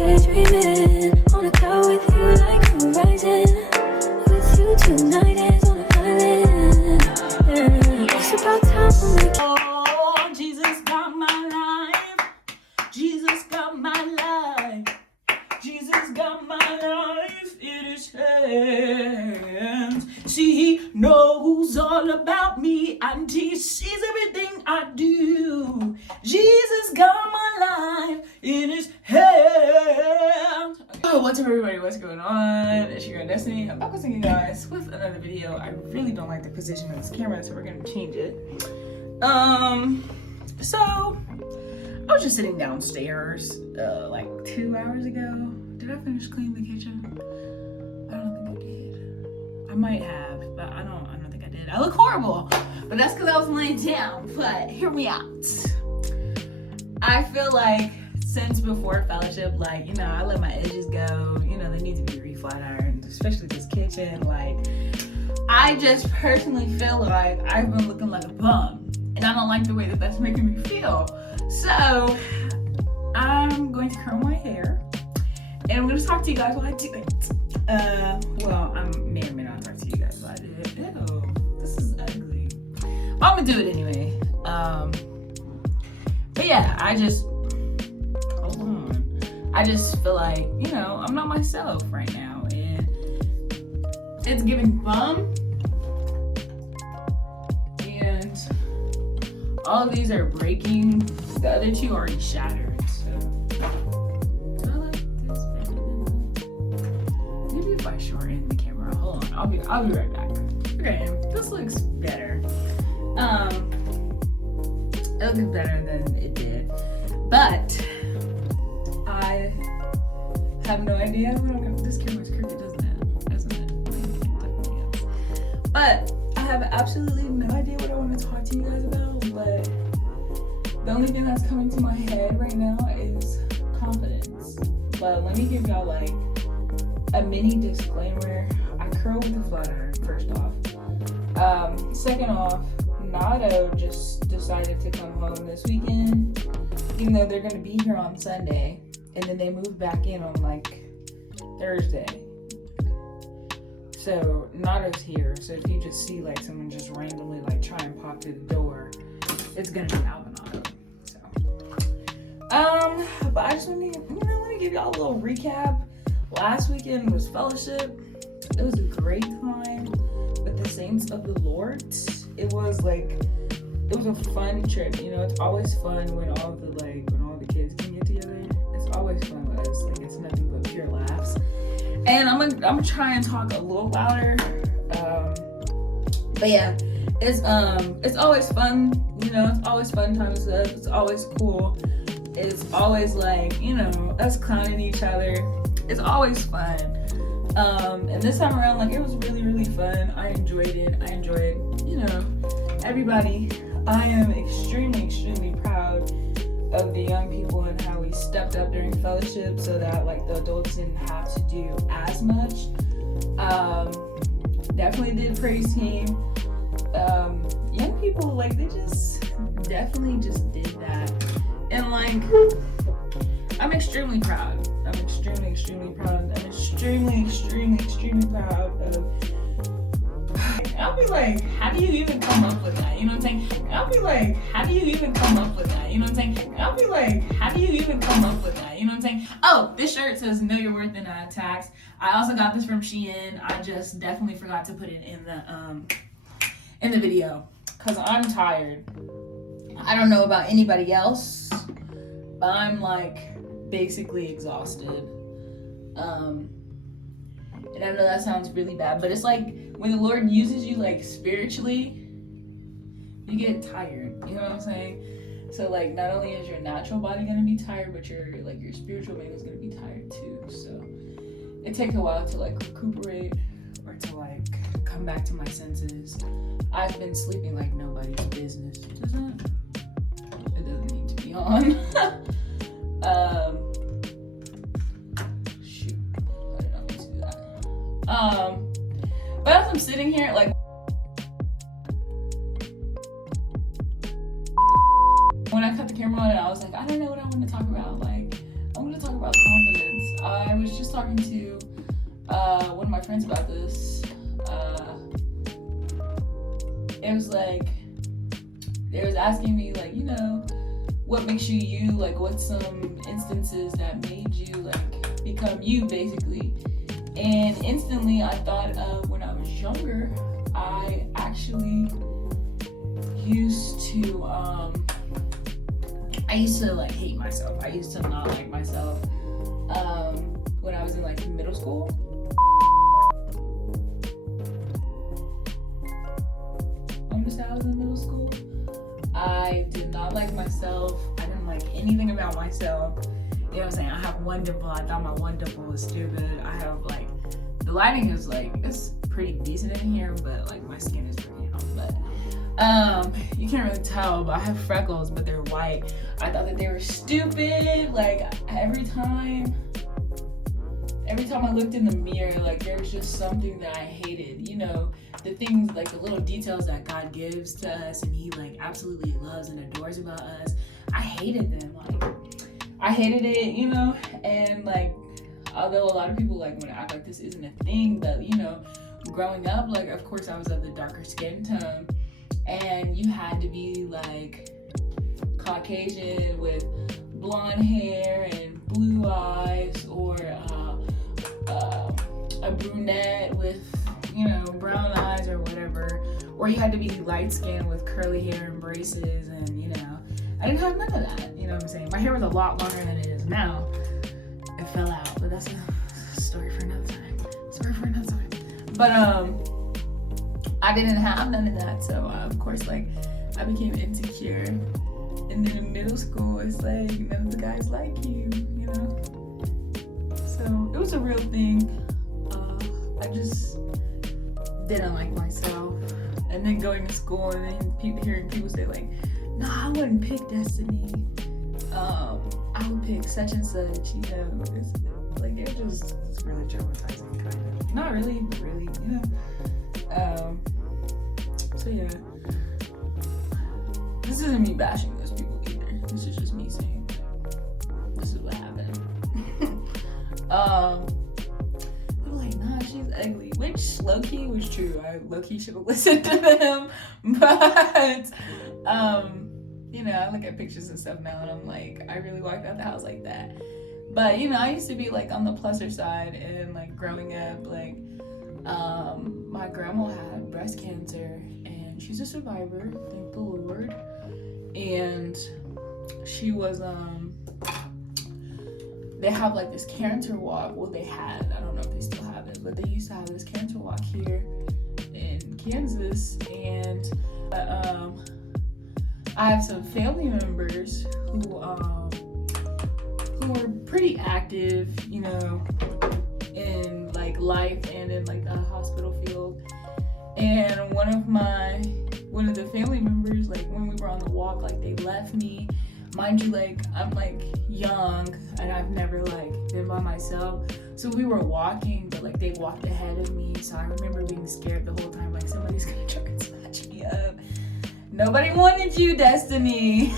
daydreaming on a cloud with you like horizon. With you tonight is on an island. It's about time for me. Oh, Jesus got my life. Jesus got my life. Jesus got my life in his hands. See, he knows all about me and he sees everything I do. Jesus got my life in his hands. Oh, what's up, everybody? What's going on? It's your girl Destiny. I'm back with you guys with another video. I really don't like the position of this camera, so we're gonna change it. So I was just sitting downstairs like 2 hours ago. Did I finish cleaning the kitchen? I don't think I did. I might have, but I don't think I did. I look horrible, but that's because I was laying down. But hear me out. I feel like since before fellowship, like, you know, I let my edges go. You know, they need to be re-flat ironed, especially this kitchen. Like, I just personally feel like I've been looking like a bum, and I don't like the way that that's making me feel. So I'm going to curl my hair, and I'm going to talk to you guys while I do it. Well, I may or may not talk to you guys while I do it. Ew, this is ugly. I'm going to do it anyway. But yeah, I just feel like, you know, I'm not myself right now, and it's giving bum, and all of these are breaking. The other two already shattered, so I like this better than maybe if I shorten the camera. Hold on, I'll be right back. Okay, this looks better. It looks better than it did, but I have no idea what I'm gonna. This camera's crooked, doesn't it? But I have absolutely no idea what I want to talk to you guys about. But the only thing that's coming to my head right now is confidence. But let me give y'all like a mini disclaimer. I curl with a flat iron, first off. Second off, Nado just decided to come home this weekend, even though they're gonna be here on Sunday, and then they moved back in on like Thursday. So Nado's here. So if you just see like someone just randomly like try and pop through the door, it's gonna be Alvinado. So, but I just want to, let me give y'all a little recap. Last weekend was fellowship. It was a great time with the saints of the Lord. It was a fun trip. You know, it's always fun when all the kids can get together. It's always fun with us. Like, it's nothing but pure laughs. And I'm gonna try and talk a little louder. But yeah, it's always fun. You know, it's always fun times with us. It's always cool. It's always like, you know, us clowning each other. It's always fun. And this time around, like, it was really, really fun. I enjoyed it. You know, everybody. I am extremely, extremely proud of the young people and how we stepped up during fellowship so that like the adults didn't have to do as much. Definitely did praise team. Young people, like, they just definitely just did that. And like, I'm extremely proud. I'm extremely, extremely proud. I'm extremely, extremely, extremely proud of. I'll be like, how do you even come up with that? You know what I'm saying? I'll be like, how do you even come up with that? You know what I'm saying? I'll be like, how do you even come up with that? You know what I'm saying? Oh, this shirt says "Know Your Worth" and tax. I also got this from Shein. I just definitely forgot to put it in the video because I'm tired. I don't know about anybody else, but I'm like basically exhausted. And I know that sounds really bad, but it's like when the Lord uses you like spiritually, you get tired. You know what I'm saying? So like, not only is your natural body gonna be tired, but your spiritual man is gonna be tired too. So it takes a while to like recuperate or to like come back to my senses. I've been sleeping like nobody's business. It doesn't need to be on. But as I'm sitting here, like, when I cut the camera on, and I was like, I don't know what I want to talk about. Like, I'm gonna talk about about confidence. I was just talking to one of my friends about this. It was like, they was asking me, like, you know, what makes you you? Like, what's some instances that made you, like, become you, basically? And instantly I thought of when I was younger, I actually used to, like, hate myself. I used to not like myself when I was in, like, middle school. I was in middle school. I did not like myself. I didn't like anything about myself. You know what I'm saying? I have one dimple. I thought my one dimple was stupid. I have, like, the lighting is, like, it's pretty decent in here, but, like, my skin is pretty out. But you can't really tell, but I have freckles, but they're white. I thought that they were stupid. Like, every time I looked in the mirror, like, there was just something that I hated, you know, the things, like, the little details that God gives to us and he, like, absolutely loves and adores about us. I hated them. Like, I hated it, you know, and, like, although a lot of people, like, want to act like this isn't a thing, but, you know, growing up, like, of course I was of the darker skin tone, and you had to be, like, Caucasian with blonde hair and blue eyes, or a brunette with, you know, brown eyes or whatever, or you had to be light skinned with curly hair and braces, and, you know, I didn't have none of that, you know what I'm saying? My hair was a lot longer than it is now. It fell out, but that's a story for another time. But I didn't have none of that, so of course, like, I became insecure, and then in middle school, it's like, none of the guys like you, you know? So it was a real thing. I just didn't like myself. And then going to school and then hearing people say, like, no, I wouldn't pick Destiny. I would pick such and such, you know. It's really traumatizing, kind of. Not really, but really, you know. So yeah. This isn't me bashing those people either. This is just me saying, this is what happened. People like, nah, she's ugly, which low-key was true. I low-key should have listened to them, but you know, I look at pictures and stuff now and I'm like, I really walked out the house like that. But, you know, I used to be, like, on the pluser side, and, like, growing up, like, my grandma had breast cancer, and she's a survivor, thank the Lord. And she was, they have, like, this cancer walk. Well, they had, I don't know if they still have it, but they used to have this cancer walk here in Kansas. And I have some family members who were pretty active, you know, in, like, life and in, like, the hospital field. And one of the family members, like, when we were on the walk, like, they left me. Mind you, like, I'm, like, young, and I've never, like, been by myself. So we were walking, but, like, they walked ahead of me. So I remember being scared the whole time, like, somebody's gonna try and snatch me up. Nobody wanted you, Destiny.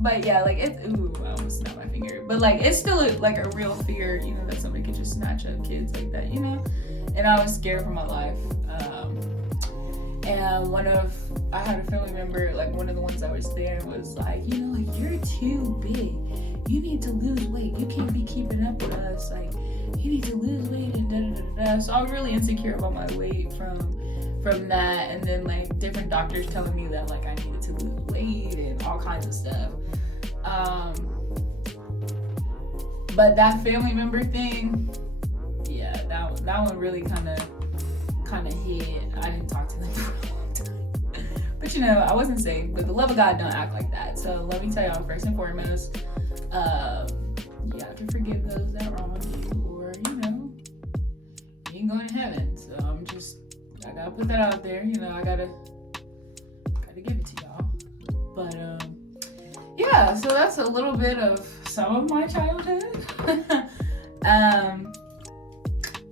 But yeah, like, I almost snapped my finger. But, like, it's still, like, a real fear, you know, that somebody could just snatch up kids like that, you know? And I was scared for my life. And I had a family member, like, one of the ones that was there was like, you know, like, you're too big. You need to lose weight. You can't be keeping up with us. Like, you need to lose weight and da-da-da-da-da. So I was really insecure about my weight from that. And then, like, different doctors telling me that, like, I needed to lose weight and all kinds of stuff. But that family member thing, yeah, that one really kind of hit. I didn't talk to them for a long time. But, you know, I wasn't saved. But the love of God don't act like that. So let me tell y'all, first and foremost, you have to forgive those that wrong you, or, you know, you ain't going to heaven. So I gotta put that out there. You know, I gotta give it to y'all. But yeah, so that's a little bit of some of my childhood.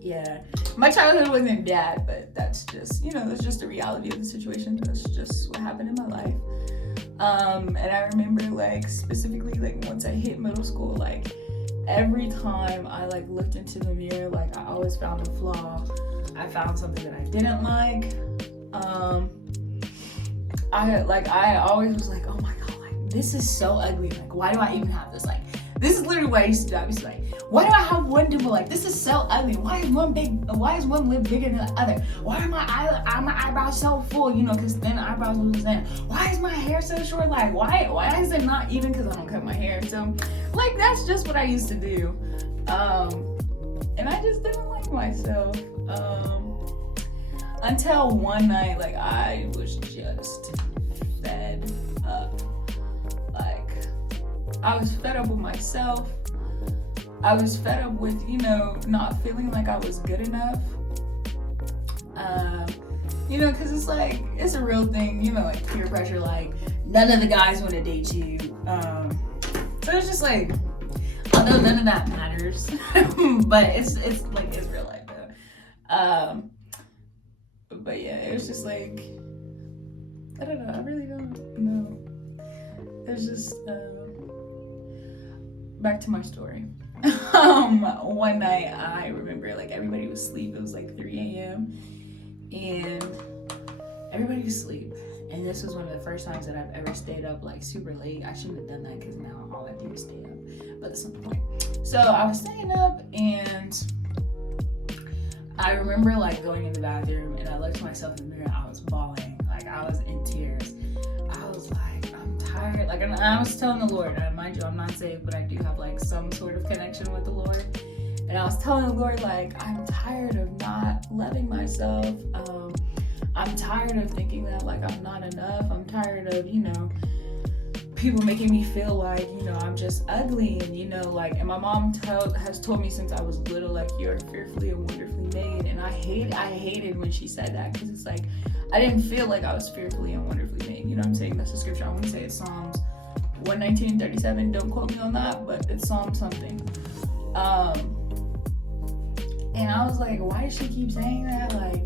Yeah, my childhood wasn't bad, but that's just, you know, that's just the reality of the situation. That's just what happened in my life. And I remember like specifically like once I hit middle school, like every time I like looked into the mirror, like I always found a flaw. I found something that I didn't like. I always was like, oh my god, like this is so ugly. Like why do I even have this? Like this is literally what I used to do. I was like, why do I have one dimple? Like this is so ugly. Why is one lip bigger than the other? Why are my eyebrows so full? You know, because thin eyebrows was in. Why is my hair so short? Like why is it not even? Because I don't cut my hair. So like that's just what I used to do. And I just didn't like myself. Until one night, like I was just fed up. Like I was fed up with myself. I was fed up with, you know, not feeling like I was good enough. You know, because it's like, it's a real thing, you know, like peer pressure, like none of the guys want to date you. So it's just like, although none of that matters, but it's like, it's real life though. But yeah, it was just like, I don't know, I really don't know. It's just, back to my story. One night I remember like everybody was asleep. It was like 3 a.m. and everybody was asleep. And this was one of the first times that I've ever stayed up like super late. I shouldn't have done that because now all I do is stay up. But that's not the point. So I was staying up and I remember like going in the bathroom and I looked at myself in the mirror. I was bawling. Like I was in tears. I was like, I'm tired. Like, and I was telling the Lord, and mind you, I'm not saved, but I do have like some sort of connection with the Lord. And I was telling the Lord, like, I'm tired of not loving myself. I'm tired of thinking that like I'm not enough. I'm tired of, you know, people making me feel like, you know, I'm just ugly. And, you know, like, and my mom has told me since I was little, like, you're fearfully and wonderfully made. And I hated when she said that, because it's like, I didn't feel like I was fearfully and wonderfully made. You know what I'm saying? That's the scripture. I want to say it's Psalms 119:37. Don't quote me on that, but it's Psalm something. And I was like, why does she keep saying that? Like,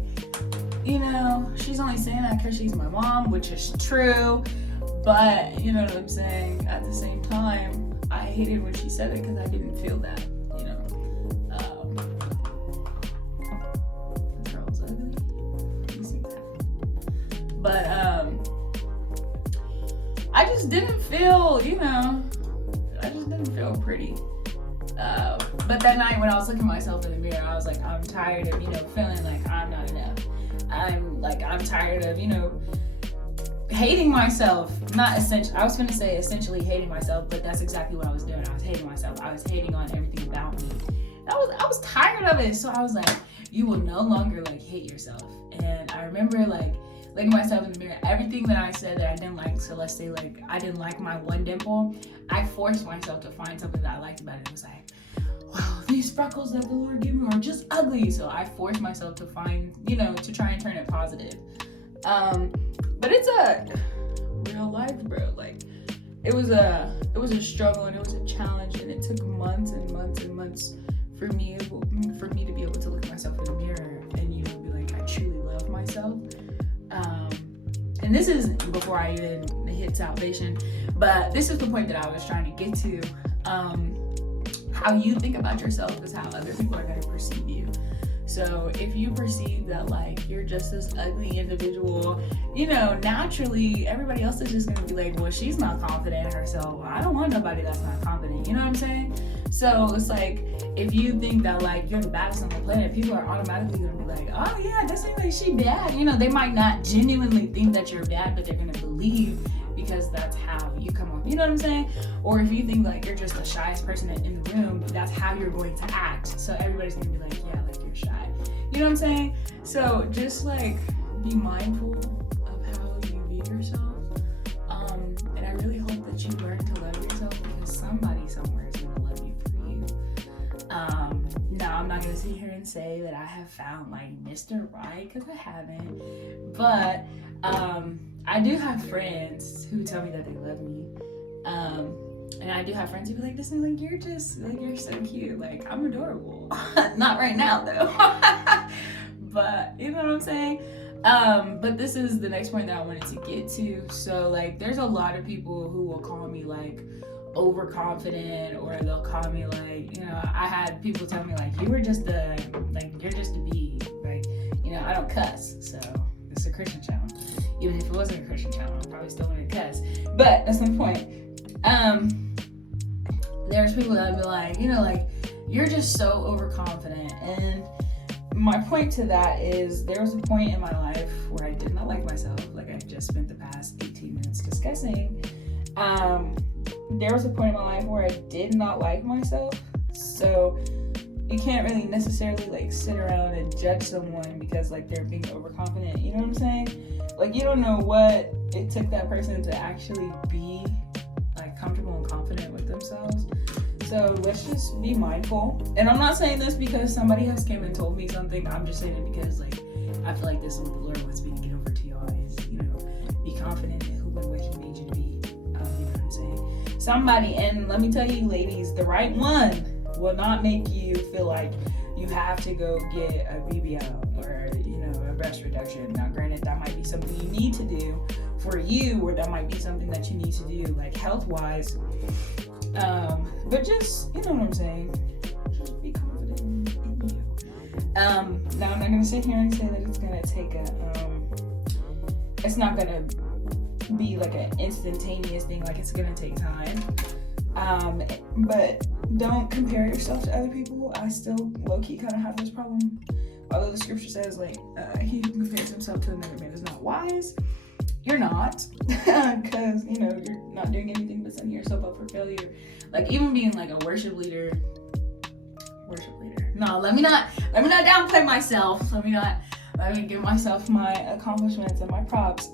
you know, she's only saying that because she's my mom, which is true. But, you know what I'm saying? At the same time, I hated when she said it because I didn't feel that, you know. This girl was ugly. You see that? But, I just didn't feel, you know, I just didn't feel pretty. But that night when I was looking at myself in the mirror, I was like, I'm tired of, you know, feeling like I'm not enough. I'm tired of, you know, hating myself. Not essentially, I was gonna say essentially hating myself, but that's exactly what I was doing. I was hating myself. I was hating on everything about me. I was tired of it. So I was like, you will no longer like hate yourself. And I remember like looking at myself in the mirror, everything that I said that I didn't like, so let's say like I didn't like my one dimple, I forced myself to find something that I liked about it. It was like, wow, these freckles that the Lord gave me are just ugly. So I forced myself to find, you know, to try and turn it positive. But it's a real life, bro. Like it was a struggle and it was a challenge, and it took months and months and months for me to be able to look at myself in the mirror and, you know, be like, I truly love myself. And this is before I even hit salvation, but this is the point that I was trying to get to. How you think about yourself is how other people are going to perceive you. So if you perceive that like you're just this ugly individual, you know, naturally everybody else is just going to be like, well, she's not confident in herself. Well, I don't want nobody that's not confident. You know what I'm saying? So it's like, if you think that like you're the baddest on the planet, people are automatically going to be like, oh yeah, that seems like she bad. You know, they might not genuinely think that you're bad, but they're going to believe because that's how you come off. You know what I'm saying? Or if you think like you're just the shyest person in the room, that's how you're going to act. So everybody's going to be like, yeah, like you're shy. You know what I'm saying? So just like be mindful of how you view yourself. And I really hope that you learn to love yourself, because somebody somewhere is going to love you for you. Now I'm not going to sit here and say that I have found like Mr. Right, because I haven't. But I do have friends who tell me that they love me. And I do have friends who be like, this is like, you're just like, you're so cute. Like, I'm adorable. Not right now though. But you know what I'm saying? But this is the next point that I wanted to get to. So like there's a lot of people who will call me like overconfident, or they'll call me like, you know, I had people tell me like, you're just a bee, like, you know, I don't cuss. So it's a Christian channel. Even if it wasn't a Christian channel, I probably still wouldn't cuss. But that's the point. There's people that would be like, you know, like, you're just so overconfident. And my point to that is there was a point in my life where I did not like myself, like I just spent the past 18 minutes discussing. There was a point in my life where I did not like myself. So you can't really necessarily like sit around and judge someone because like they're being overconfident. You know what I'm saying? Like you don't know what it took that person to actually be like comfortable and confident with themselves. So let's just be mindful. And I'm not saying this because somebody has came and told me something. I'm just saying it because like I feel like this is what the Lord wants me to get over to y'all is, you know, be confident in who and what He made you to be. You know what I'm saying? Somebody, and let me tell you, ladies, the right one will not make you feel like you have to go get a BBL or, you know, a breast reduction. Now, granted, that might be something you need to do for you, or that might be something that you need to do like health-wise. But just, you know what I'm saying, just be confident in you. Now I'm not gonna sit here and say that it's gonna take it's not gonna be like an instantaneous thing, like it's gonna take time. But don't compare yourself to other people. I still low-key kind of have this problem. Although the scripture says like he who compares himself to another man is not wise. You're not, because you know you're not doing anything but setting yourself up for failure. Like even being like a worship leader. No, let me not downplay myself. Let me give myself my accomplishments and my props.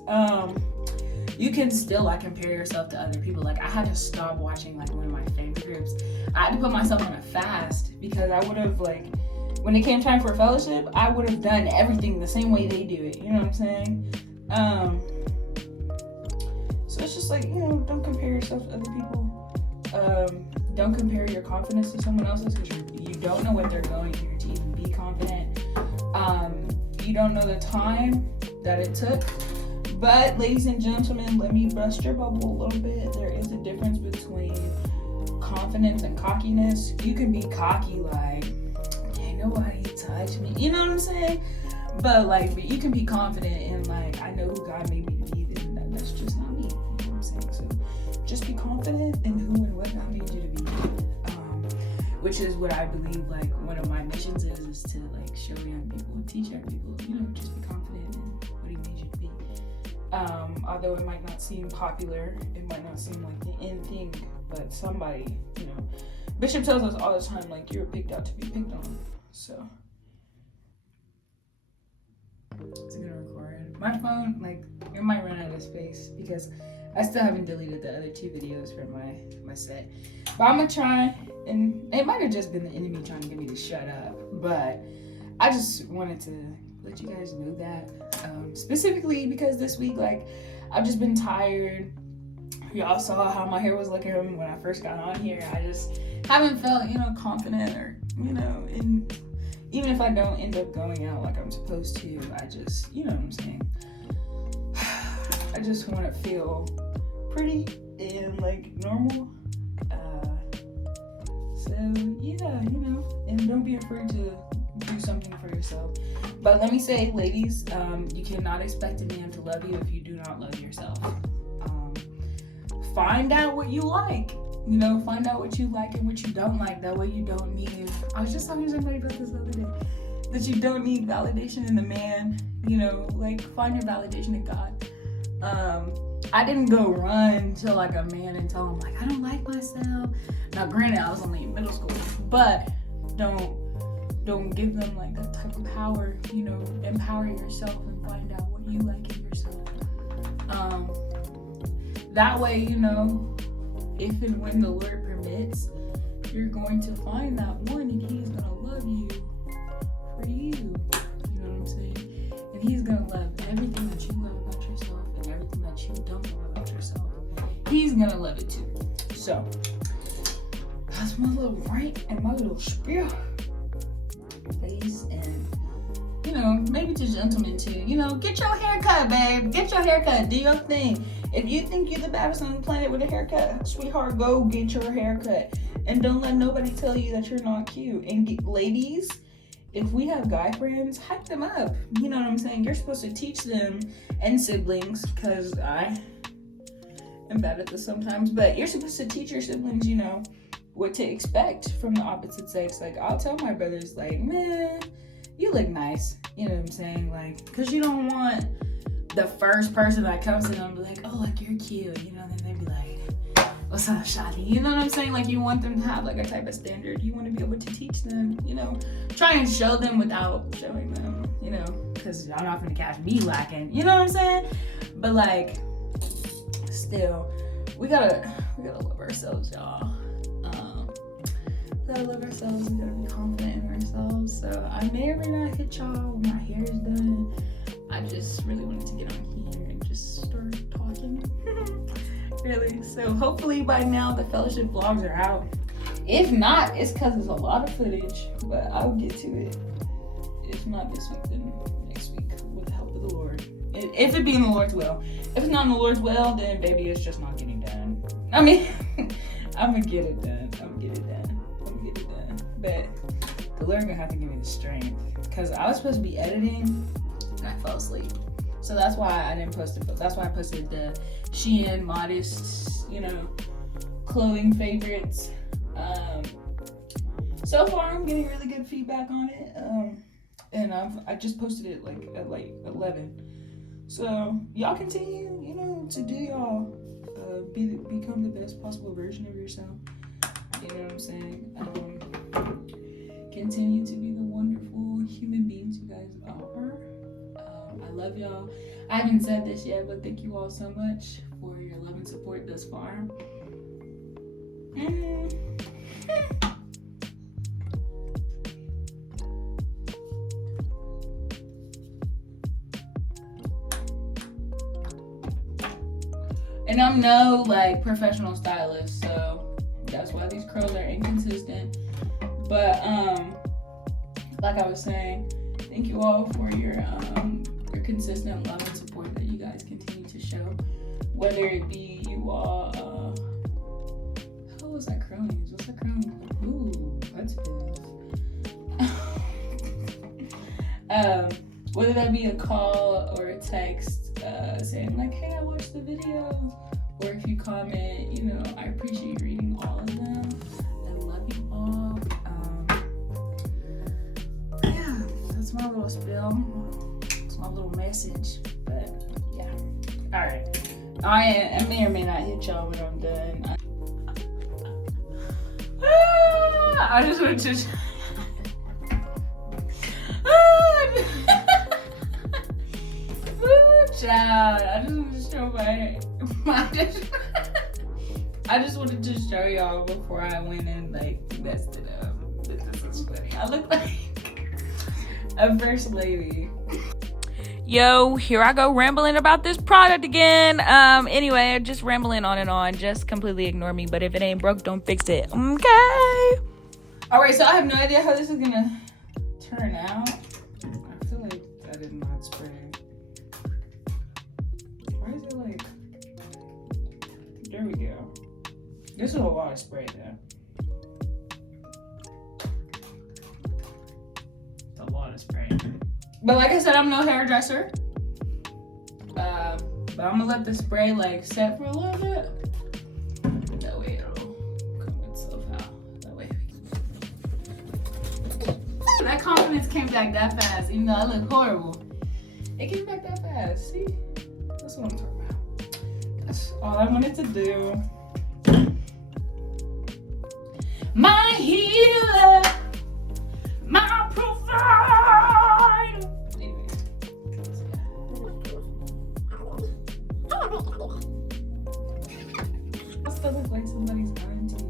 You can still like compare yourself to other people. Like I had to stop watching like one of my favorite groups. I had to put myself on a fast because I would have like, when it came time for fellowship, I would have done everything the same way they do it. You know what I'm saying? So it's just like, you know, don't compare yourself to other people. Don't compare your confidence to someone else's because you don't know what they're going through to even be confident. You don't know the time that it took. But ladies and gentlemen, let me bust your bubble a little bit. There is a difference between confidence and cockiness. You can be cocky like, ain't nobody touch me. You know what I'm saying? But you can be confident in like, I know who God made me to be, then that's just not me. You know what I'm saying? So just be confident in who and what God made you to be. Which is what I believe like one of my missions is to like show young people and teach young people, you know, just be confident in what He made you to be. Although it might not seem popular, it might not seem like the end thing, but somebody, you know, Bishop tells us all the time, like, you're picked out to be picked on. So is it gonna record? My phone, like, it might run out of space because I still haven't deleted the other 2 videos for my set. But I'm gonna try, and it might have just been the enemy trying to get me to shut up, but I just wanted to let you guys know that. Specifically because this week, like, I've just been tired. Y'all saw how my hair was looking when I first got on here. I just haven't felt, you know, confident, or, you know, and even if I don't end up going out like I'm supposed to, I just, you know what I'm saying, I just want to feel pretty and like normal. So yeah, you know, and don't be afraid to do something for yourself. But let me say, ladies, you cannot expect a man to love you if you do not love yourself. Find out what you like. You know, find out what you like and what you don't like. That way you don't need, I was just talking to somebody about this the other day, that you don't need validation in a man. You know, like, find your validation in God. I didn't go run to like a man and tell him like, I don't like myself. Now granted, I was only in middle school, but don't give them like that type of power. You know, empower yourself and find out what you like in yourself. That way, you know, if and when the Lord permits, you're going to find that one, and He's gonna love you for you. You know what I'm saying? And He's gonna love everything that you love about yourself and everything that you don't love about yourself. He's gonna love it too. So that's my little rant and my little spiel. Ladies and you know, maybe to gentlemen too, you know, get your hair cut, babe. Get your hair cut. Do your thing. If you think you're the baddest on the planet with a haircut, sweetheart, go get your hair cut. And don't let nobody tell you that you're not cute. And ladies, if we have guy friends, hype them up. You know what I'm saying? You're supposed to teach them, and siblings, because I am bad at this sometimes, but you're supposed to teach your siblings, you know, what to expect from the opposite sex. Like, I'll tell my brothers, like, man, you look nice. You know what I'm saying? Like, because you don't want the first person that comes to them to be like, oh, like, you're cute. You know, and then they be like, what's up, Shadi? You know what I'm saying? Like, you want them to have, like, a type of standard. You want to be able to teach them, you know, try and show them without showing them, you know, because y'all not going to catch me lacking. You know what I'm saying? But, like, still, we gotta love ourselves, y'all. We gotta love ourselves. We gotta be confident in ourselves. So I may or may not hit y'all when my hair is done. I just really wanted to get on here and just start talking. Really. So hopefully by now the fellowship vlogs are out. If not, it's because there's a lot of footage, but I'll get to it. If not this week, then next week with the help of the Lord. If it be in the Lord's will. If it's not in the Lord's will, then baby, it's just not getting done. I mean, I'm gonna get it done. But the Lord gonna have to give me the strength, because I was supposed to be editing and I fell asleep. So that's why I didn't post it. That's why I posted the Shein modest, you know, clothing favorites. So far I'm getting really good feedback on it. And I just posted it like at like 11. So y'all continue, you know, to do y'all. Become the best possible version of yourself. You know what I'm saying? Continue to be the wonderful human beings you guys are. I love y'all. I haven't said this yet, but thank you all so much for your love and support thus far. And I'm no like professional stylist, so that's why these curls are inconsistent. But like I was saying, thank you all for your consistent love and support that you guys continue to show. Whether it be you all, how was that cronies? What's that crony? Ooh, that's big. Whether that be a call or a text saying like, hey, I watched the videos, or if you comment, you know, I appreciate reading all of them. I love you all. Yeah, that's my little spill. It's my little message. But yeah, all right. I may or may not hit y'all when I'm done. I just want to. Child, I just want to show I just wanted to show y'all before I went and like messed it up. This is funny. I look like a first lady. Yo, here I go rambling about this product again. Anyway, just rambling on and on. Just completely ignore me. But if it ain't broke, don't fix it. Okay. All right, so I have no idea how this is gonna turn out. I feel like that is not spray. Why is it like? There we go. This is a lot of spray there. It's a lot of spray. But like I said, I'm no hairdresser. But I'm gonna let the spray like set for a little bit. That way it'll come itself out. That way. That confidence came back that fast, even though I look horrible. It came back that fast. See? That's what I'm talking about. That's all I wanted to do. My healer, my provider. Anyway. I still look like somebody's auntie.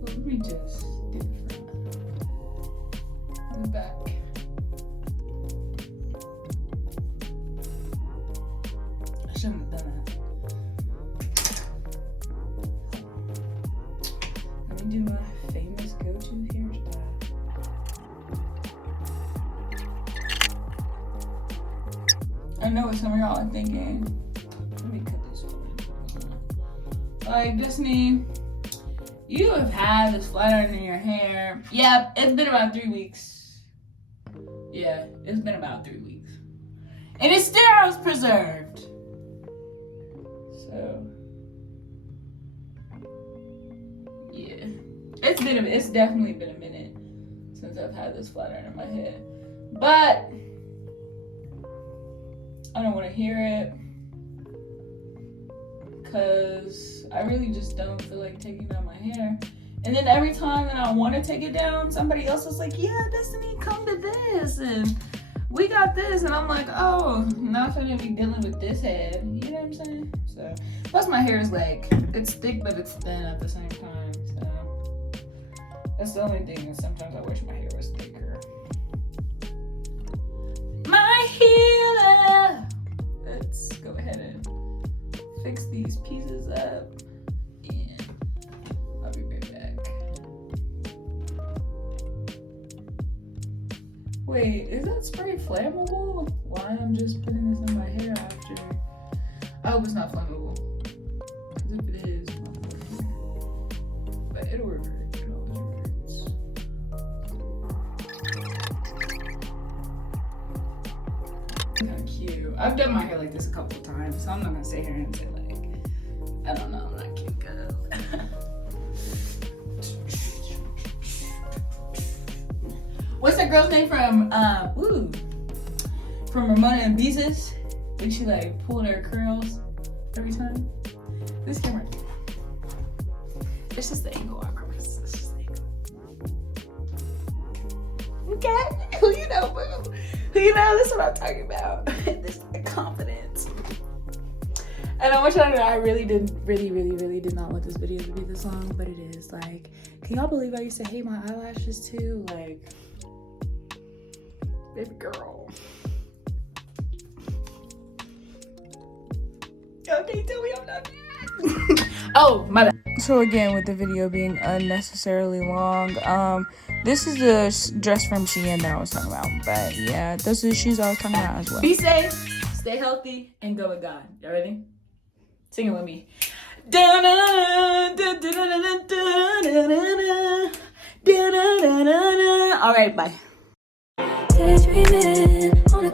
Well, let me just do the front. And the back. I shouldn't have done that. know what some of y'all are thinking. Let me cut this one. Like, Destiny, you have had this flat iron in your hair. Yeah, it's been about 3 weeks. Yeah, it's been about 3 weeks. And it still is preserved. So, yeah. It's definitely been a minute since I've had this flat iron in my head. But I don't want to hear it because I really just don't feel like taking down my hair. And then every time that I want to take it down, somebody else is like, yeah, Destiny, come to this, and we got this. And I'm like, oh, not gonna be dealing with this head. You know what I'm saying? So, plus my hair is like, it's thick, but it's thin at the same time. So, that's the only thing, and sometimes I wish my hair was thicker. My healer! Let's go ahead and fix these pieces up. And I'll be right back. Wait, is that spray flammable? Why I'm just putting this in my hair after? I hope it's not flammable. Because if it is, it's not flammable. But it'll revert. It always reverts. Kind of cute. I've done my hair like this a couple of times, so I'm not gonna sit here and say like, I don't know, I'm not cute girl. What's that girl's name from Ramona and Beezus? When she like pulled her curls every time? This camera. It's just the angle, I promise. It's just the angle. Okay? Who you know, boo? Who you know? This is what I'm talking about. This is the confidence. And I want y'all to know I really did not want this video to be this long, but it is. Like, can y'all believe I used to hate my eyelashes too? Like, baby girl. Okay, tell me I'm not bad. Oh, my bad. So again, with the video being unnecessarily long, this is the dress from Shein that I was talking about. But yeah, those are the shoes I was talking about as well. Be safe, stay healthy, and go with God. Y'all ready? Sing it with me. All right, bye. Daydreaming on a